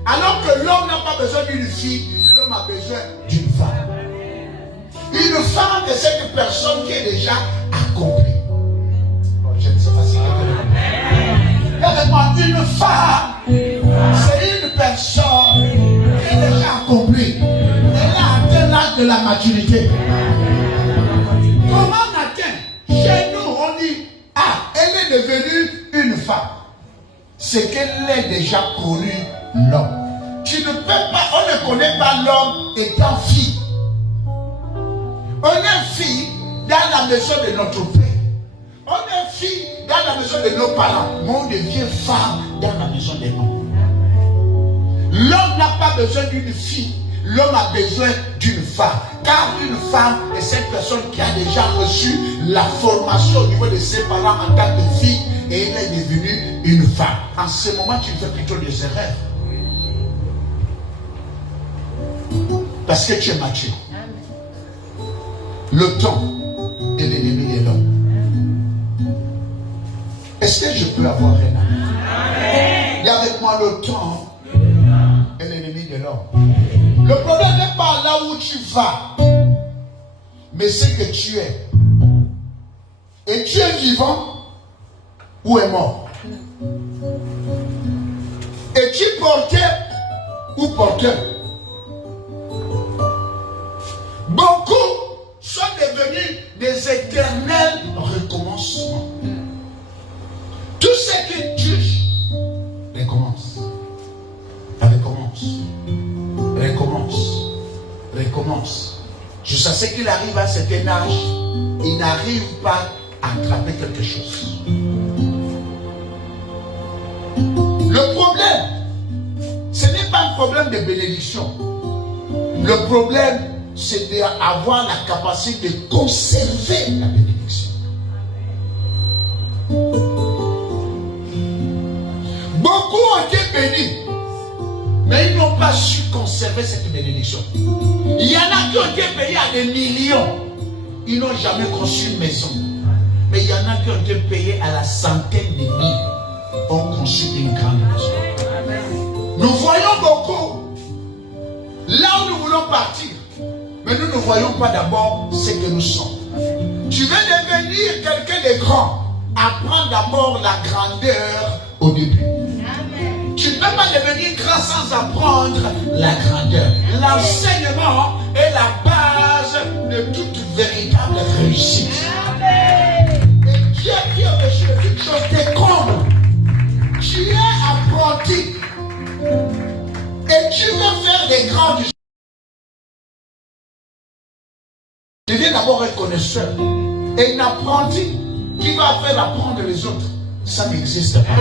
Alors que l'homme n'a pas besoin d'une fille, l'homme a besoin d'une femme. Une femme de cette personne qui est déjà accomplie. Bon, je ne sais pas si quelqu'un. Regardez-moi, une femme, c'est une personne qui est déjà accomplie. Elle a atteint l'âge de la maturité. Comment on atteint? Chez nous, on dit, ah, elle est devenue une femme. C'est qu'elle est déjà connue l'homme. Tu ne peux pas, on ne connaît pas l'homme étant fille. On est fille dans la maison de notre père. On est fille dans la maison de nos parents. Mais on devient femme dans la maison des hommes. L'homme n'a pas besoin d'une fille. L'homme a besoin d'une femme. Car une femme est cette personne qui a déjà reçu la formation au niveau de ses parents en tant que fille. Et elle est devenue une femme. En ce moment, tu fais plutôt des erreurs. Parce que tu es mature. Le temps est l'ennemi de l'homme. Est-ce que je peux avoir un ami? Et avec moi, le temps est l'ennemi de l'homme. Le problème n'est pas là où tu vas, mais c'est que tu es. Et tu es vivant ou est mort. Es-tu porté ou porteur? Beaucoup sont devenus des éternels recommencements. Tout ce qui touche recommence. Recommence. Jusqu'à ce qu'il arrive à un certain âge, il n'arrive pas à attraper quelque chose. Le problème, ce n'est pas un problème de bénédiction. Le problème, c'est d'avoir la capacité de conserver la bénédiction. Beaucoup ont été bénis, mais ils n'ont pas su conserver cette bénédiction. Il y en a qui ont été payés à des millions. Ils n'ont jamais conçu une maison. Mais il y en a qui ont été payés à la centaine de mille. Ont conçu une grande maison. Nous voyons beaucoup là où nous voulons partir. Mais nous ne voyons pas d'abord ce que nous sommes. Tu veux devenir quelqu'un de grand. Apprends d'abord la grandeur au début. Amen. Tu ne peux pas devenir grand sans apprendre la grandeur. L'enseignement est la base de toute véritable réussite. Amen. Et Dieu qui a reçu quelque chose de comble. Tu es apprenti. Et tu veux faire des grands du. Tu viens d'abord être connaisseur. Et un apprenti qui va faire apprendre les autres, ça n'existe pas.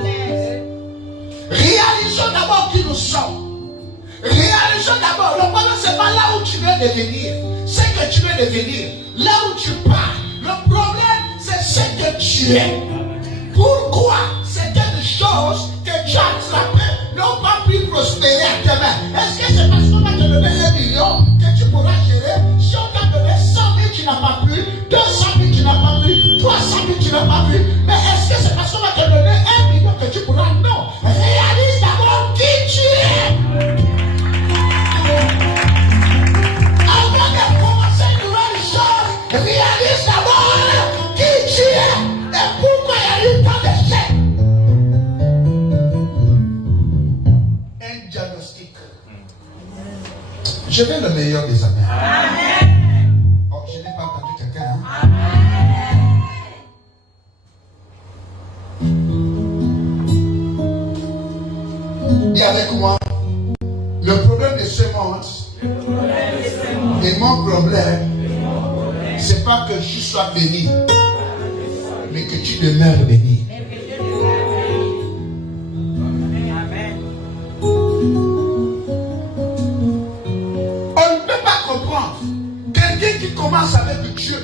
Amen. Réalisons d'abord qui nous sommes. Réalisons d'abord. Le problème, ce n'est pas là où tu veux devenir. C'est que tu veux devenir. Là où tu pars. Le problème, c'est ce que tu es. Pourquoi certaines choses que tu as attrapées n'ont pas pu prospérer à tes mains? Est-ce que c'est parce qu'on va te donner 1 million que tu pourras gérer? Si on t'a donné 100 000, tu n'as pas pu. 200 000, tu n'as pas pu. 300 000, tu n'as pas pu. Mais est-ce que c'est parce qu'on va te donner 1 million que tu pourras? Non. Réalise d'abord qui tu es. Avant de commencer une nouvelle chose, réalise d'abord qui tu es et pourquoi il y a eu tant d'échecs. Un diagnostic. Je veux le meilleur des années. Amen. Oh, je n'ai pas entendu quelqu'un. Hein? Amen. Dis avec moi, le problème des semences et mon problème, c'est pas que je sois béni, mais que tu demeures béni. On ne peut pas comprendre quelqu'un qui commence avec Dieu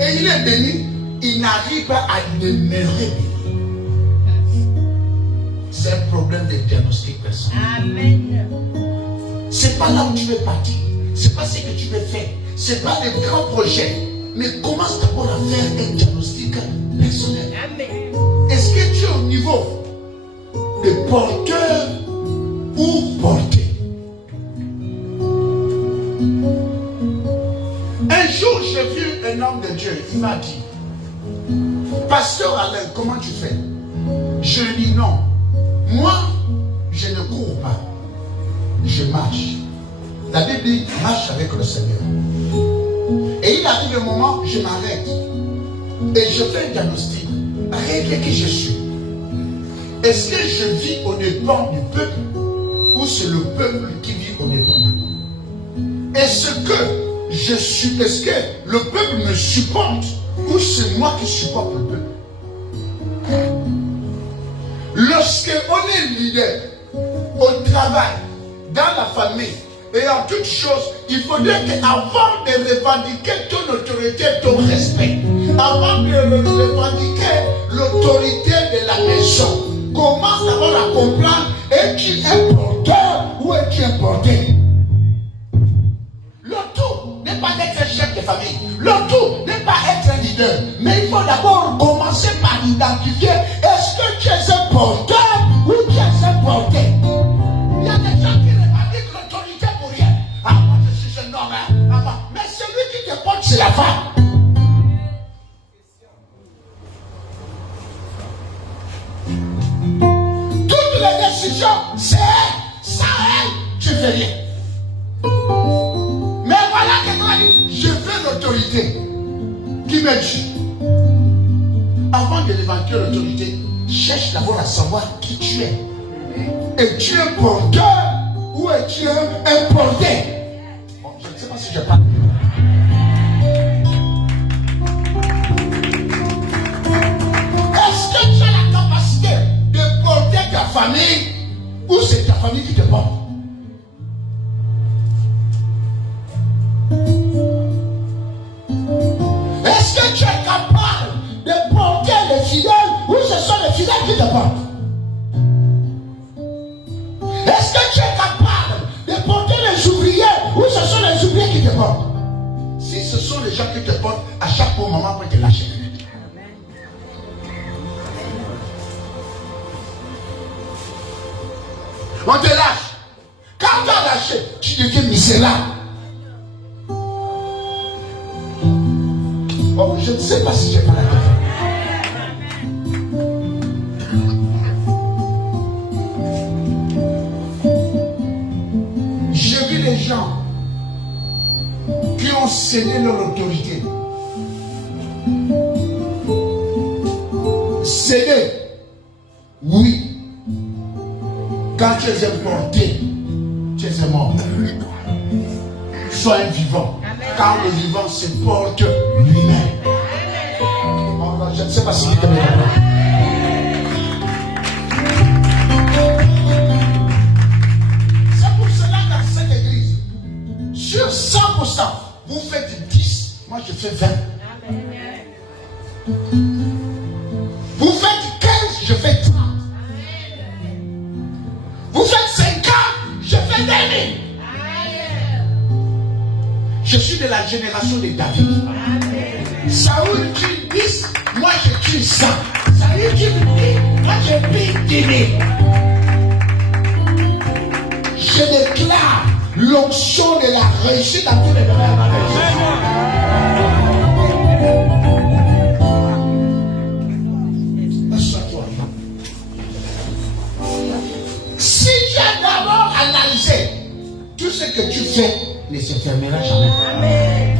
et il est béni, il n'arrive pas à demeurer béni. C'est un problème de diagnostic personnel. Amen. C'est pas là où tu veux partir. C'est pas ce que tu veux faire. C'est pas des grands projets. Mais commence d'abord à faire un diagnostic personnel. Amen. Est-ce que tu es au niveau de porteur ou porté? Un jour, j'ai vu un homme de Dieu. Il m'a dit, Pasteur Alain, comment tu fais? Je lui dis non. Moi, je ne cours pas. Je marche. La Bible dit, marche avec le Seigneur. Et il arrive un moment, je m'arrête. Et je fais un diagnostic. Regardez qui je suis. Est-ce que je vis au dépens du peuple ou c'est le peuple qui vit au dépens de moi? Est-ce que je suis, est-ce que le peuple me supporte ou c'est moi qui supporte le peuple? Lorsque on est leader au travail, dans la famille et en toutes choses, il faudrait qu'avant de revendiquer ton autorité, ton respect, avant de revendiquer l'autorité de la maison, commence d'abord à comprendre, es-tu un porteur ou es-tu un porté? Le tout n'est pas d'être chef de famille, le tout n'est pas être un leader, mais il faut d'abord commencer par identifier, est-ce que tu es un porteur ou tu es un porté? Il y a des gens qui revendiquent l'autorité pour rien. Ah, moi je suis un homme, hein? Ah, mais celui qui te porte, c'est la femme. Toutes les décisions, c'est elle. Sans elle, tu fais rien. Mais voilà que toi, je veux l'autorité qui me dit. Avant de revendiquer l'autorité, cherche d'abord à savoir qui tu es. Es-tu un porteur ou es-tu un porté? Bon, je ne sais pas si je parle. Est-ce que tu as la capacité de porter ta famille ou c'est ta famille qui te porte? Est-ce que tu es capable de porter les fidèles ou ce sont les fidèles qui te portent? Est-ce que tu es capable de porter les ouvriers ou ce sont les ouvriers qui te portent? Si ce sont les gens qui te portent, à chaque moment, on peut te lâcher. On te lâche. Quand tu as lâché, tu deviens misérable. Oh, je ne sais pas si j'ai pas la tête. J'ai vu les gens qui ont cédé leur autorité. Cédé, oui. Quand tu es importé, tu es un mort. Sois un vivant. Quand le vivant se porte lui-même. Je ne sais pas si quelqu'un est d'accord. C'est pour cela dans cette église, sur 100%, vous faites 10, moi je fais 20. Vous faites 15, je fais 30. Vous faites 50, je fais 10 000. Je suis de la génération de David. Saoul tue 10, moi je tue 100. Saoul tue 10, moi je tue 10 000. Je déclare l'onction de la réussite dans tous les domaines. Assois-toi. Si tu as d'abord analysé tout ce que tu fais, ne se fermera jamais. Amen.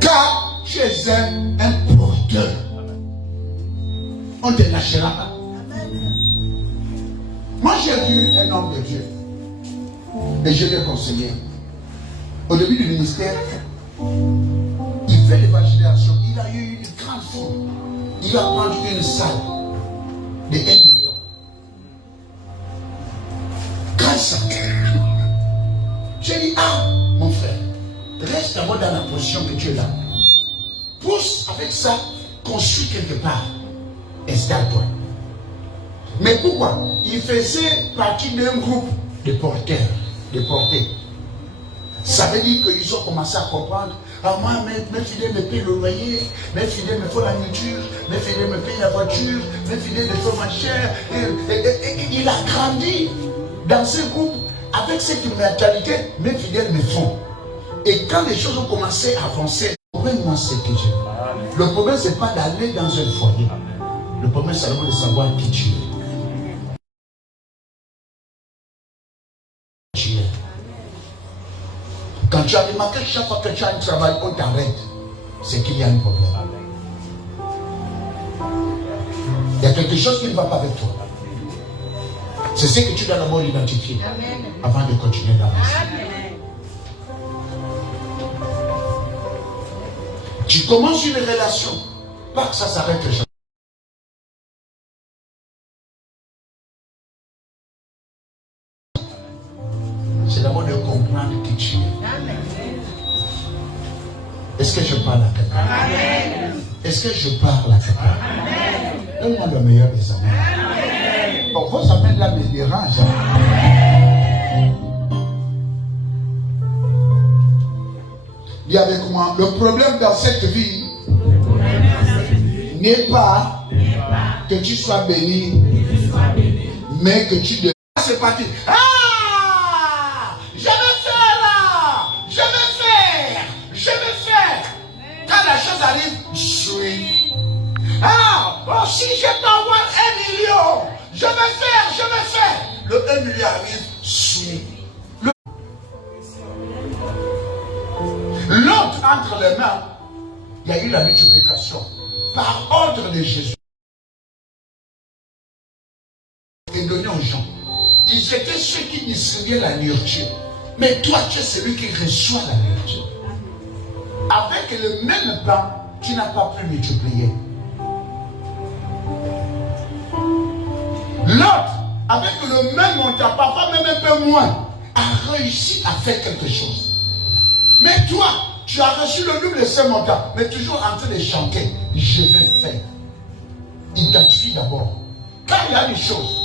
Car tu es un porteur. On ne te lâchera pas. Moi, j'ai vu un homme de Dieu. Et je l'ai conseillé. Au début du ministère, il fait l'évangélisation. Il a eu une grande foule. Il a vendu une salle de 1 million. Grâce à j'ai dit, ah, mon frère, reste d'abord dans la position que tu es là. Pousse avec ça, construis quelque part. Installe-toi. Mais pourquoi? Il faisait partie d'un groupe de porteurs, de portés. Ça veut dire qu'ils ont commencé à comprendre. Ah, moi, mes fidèles me payent le loyer, mes fidèles me font la nourriture, mes fidèles me payent la voiture, mes fidèles me font ma chair. Et il a grandi dans ce groupe avec cette mentalité, mes fidèles me font. Et quand les choses ont commencé à avancer, le problème, c'est que le problème, ce n'est pas d'aller dans un foyer. Le problème, c'est de savoir qui tu es. Quand tu as remarqué que chaque fois que tu as un travail, on t'arrête, c'est qu'il y a un problème. Il y a quelque chose qui ne va pas avec toi. C'est ce que tu dois d'abord identifier avant de continuer d'avancer. Tu commences une relation, pas que ça s'arrête jamais. C'est d'abord de comprendre qui tu es. Est-ce que je parle à quelqu'un? Est-ce que je parle à quelqu'un? Donne-moi le meilleur des amens. Bon, vos amens là me dérangent. Dis avec moi, le problème dans cette vie n'est pas que tu sois béni, mais que tu deviens. C'est parti. Ah! Je vais faire! Je vais faire! Je vais faire! Quand la chose arrive, je suis. Ah! Oh, si je t'envoie 1 million, je vais faire! Le 1 million arrive, je suis. L'autre entre les mains, il y a eu la multiplication. Par ordre de Jésus. Et donné aux gens. Ils étaient ceux qui distribuaient la nourriture. Mais toi, tu es celui qui reçoit la nourriture. Avec le même pain, tu n'as pas pu multiplier. L'autre, avec le même montant, parfois même un peu moins, a réussi à faire quelque chose. Mais toi, tu as reçu le double de ce montant, mais toujours en train de chanter, je vais faire. Identifie d'abord. Quand il y a des choses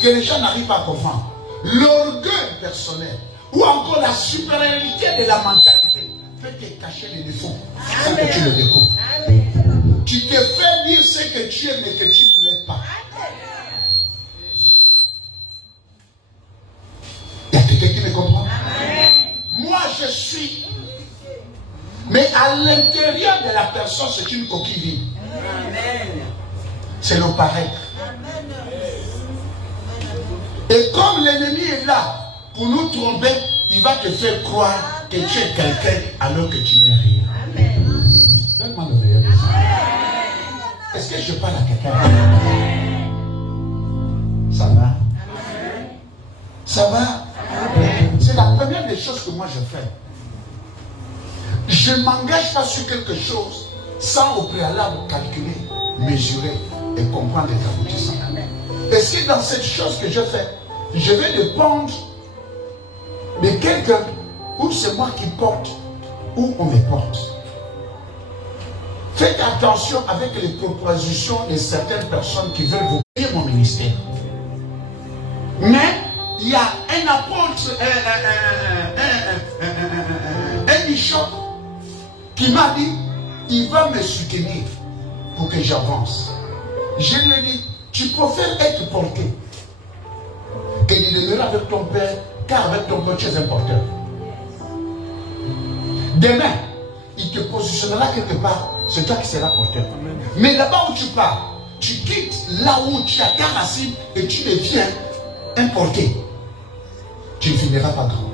que les gens n'arrivent pas à comprendre, l'orgueil personnel, ou encore la supériorité de la mentalité, peut te cacher les défauts, sans que tu le découvres. Tu te fais dire ce que tu es, mais que tu ne l'es pas. Il y a quelqu'un qui me comprend? Moi, je suis. Mais à l'intérieur de la personne, c'est une coquille vide. C'est le paraître. Et comme l'ennemi est là pour nous tromper, il va te faire croire que tu es quelqu'un alors que tu n'es rien. Donne-moi le meilleur des hommes. Est-ce que je parle à quelqu'un? Ça va? Ça va? C'est la première des choses que moi je fais. Je ne m'engage pas sur quelque chose sans au préalable calculer, mesurer et comprendre les aboutissants. Est-ce que dans cette chose que je fais, je vais dépendre de quelqu'un ou c'est moi qui porte ou on me porte? Faites attention avec les propositions de certaines personnes qui veulent vous payer mon ministère. Mais il y a un apôtre, un bishop qui m'a dit, il va me soutenir pour que j'avance. Je lui ai dit, tu préfères être porté que de demeurer avec ton père, car avec ton père tu es un porteur. Demain, il te positionnera quelque part, c'est toi qui seras porteur. Mais là-bas où tu pars, tu quittes là où tu as ta racine et tu deviens un porté. Tu ne finiras pas grand.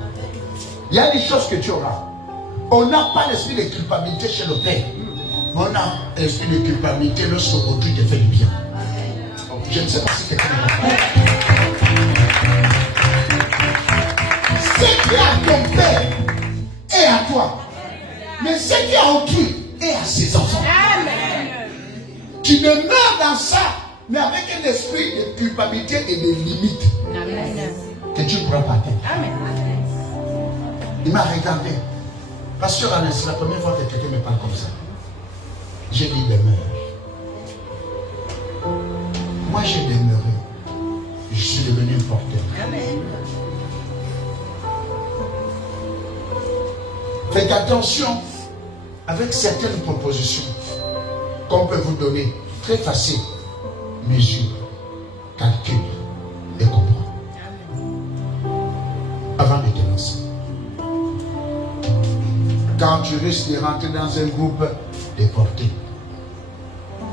Il y a des choses que tu auras. On n'a pas l'esprit de culpabilité chez le Père. Mais on a l'esprit de culpabilité lorsque autrui te fait du bien. Je ne sais pas si quelqu'un est d'accord. Mais ce qui a occupe est à ses enfants. Tu ne meurs dans ça, mais avec un esprit de culpabilité et de limite. Que tu ne prends pas tête. Il m'a regardé. Pasteur Alain, c'est la première fois que quelqu'un me parle comme ça. J'ai dit demeure. Moi j'ai demeuré. Je suis devenu un porteur. Faites attention avec certaines propositions qu'on peut vous donner. Très facile. Mesure, calcul et comprendre. Avant de te lancer. Quand tu risques de rentrer dans un groupe déporté,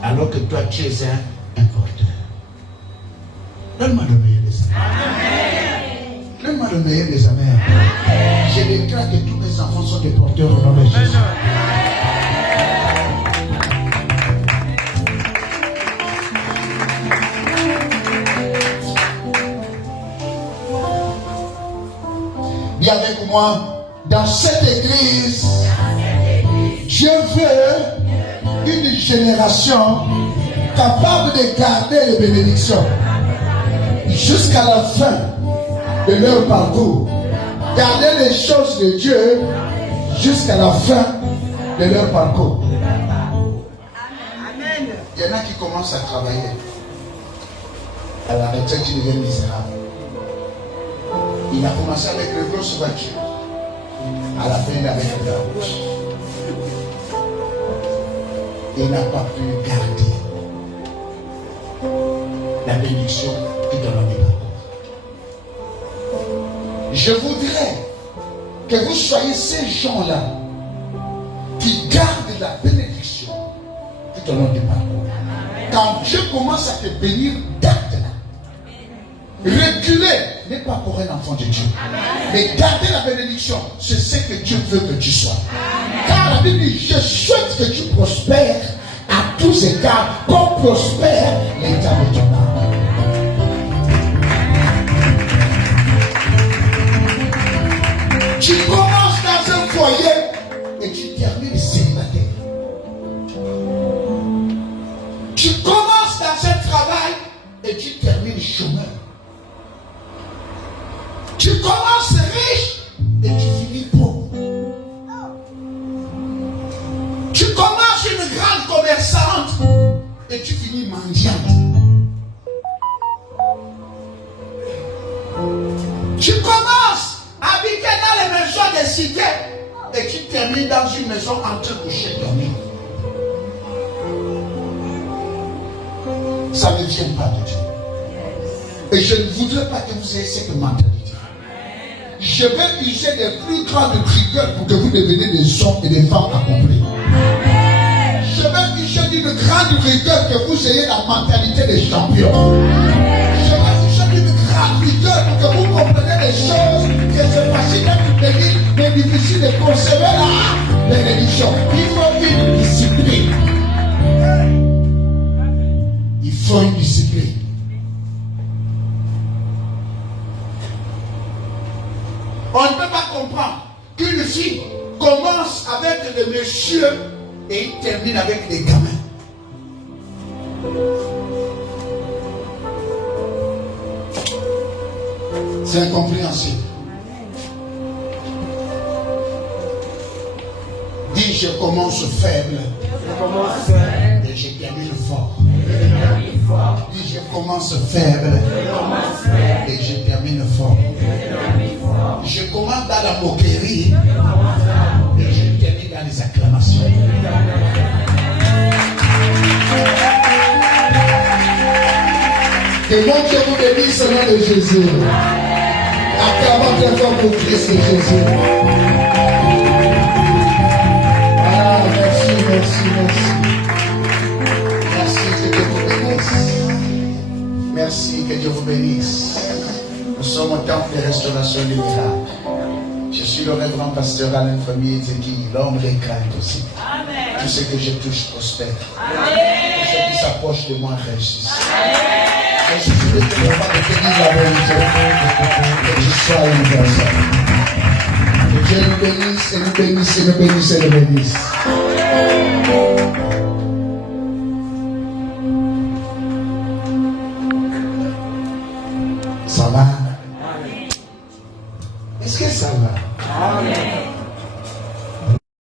alors que toi tu es un porteur. Donne-moi le meilleur des amens. Donne-moi le meilleur des amens. Je déclare que tous mes enfants sont des porteurs au nom de Jésus. Viens avec moi dans cette église. Dieu veut une génération capable de garder les bénédictions jusqu'à la fin de leur parcours. Garder les choses de Dieu jusqu'à la fin de leur parcours. Il y en a qui commencent à travailler. À la retraite, ils deviennent misérables. Il a commencé avec les grosses voitures. À la fin, il avait le garage. Il n'a pas pu garder la bénédiction qui donne le parcours. Je voudrais que vous soyez ces gens-là qui gardent la bénédiction tout au long du parcours. Quand Dieu commence à te bénir, garde-la. Reculer n'est pas pour un enfant de Dieu. Mais garder la bénédiction, c'est ce que Dieu veut que tu sois. Car la Bible dit, je souhaite que tu prospères à tous égards, comme prospère l'état de ton âme. Tu commences dans un foyer et tu termines célibataire. Tu commences dans un travail et tu termines chômeur. Tu commences riche et tu finis pauvre. Tu commences une grande commerçante et tu finis mendiante. Tu commences à habiter dans les maisons des cités et tu termines dans une maison entre coucher et dormir. Ça ne vient pas de Dieu. Et je ne voudrais pas que vous ayez cette mentalité. Je vais user des plus grandes rigueurs pour que vous deveniez des hommes et des femmes accomplis. Je vais user d'une grande rigueur que vous ayez la mentalité des champions. Je vais user d'une grande rigueur pour que vous compreniez les choses que c'est facile d'être béni, mais difficile de conserver la bénédiction. Il faut une discipline. Il faut une discipline. On ne peut pas comprendre qu'une fille commence avec des messieurs et il termine avec des gamins. C'est incompréhensible. Dis, je commence faible. Et je termine fort. Dis, je commence faible. Et je termine fort. Je commence dans la moquerie et je termine dans les acclamations. Que mon Dieu vous bénisse au nom de Jésus. Acclamons très fort pour Christ et Jésus. Ah, merci, merci, merci. Merci, que Dieu vous bénisse. Merci, que Dieu vous bénisse. Nous sommes au temple de restauration du miracle. Je suis le révérend pasteur Alain Famille Ezeki, l'homme des craintes aussi. Tout ce que je touche prospère. Tout ce qui s'approche de moi réussisse. Je suis de te voir de te dire la vérité. Que tu sois une personne. Que Dieu nous bénisse, et nous bénisse, et nous bénisse, et nous bénisse. Ça va? Est-ce que ça va? Amen.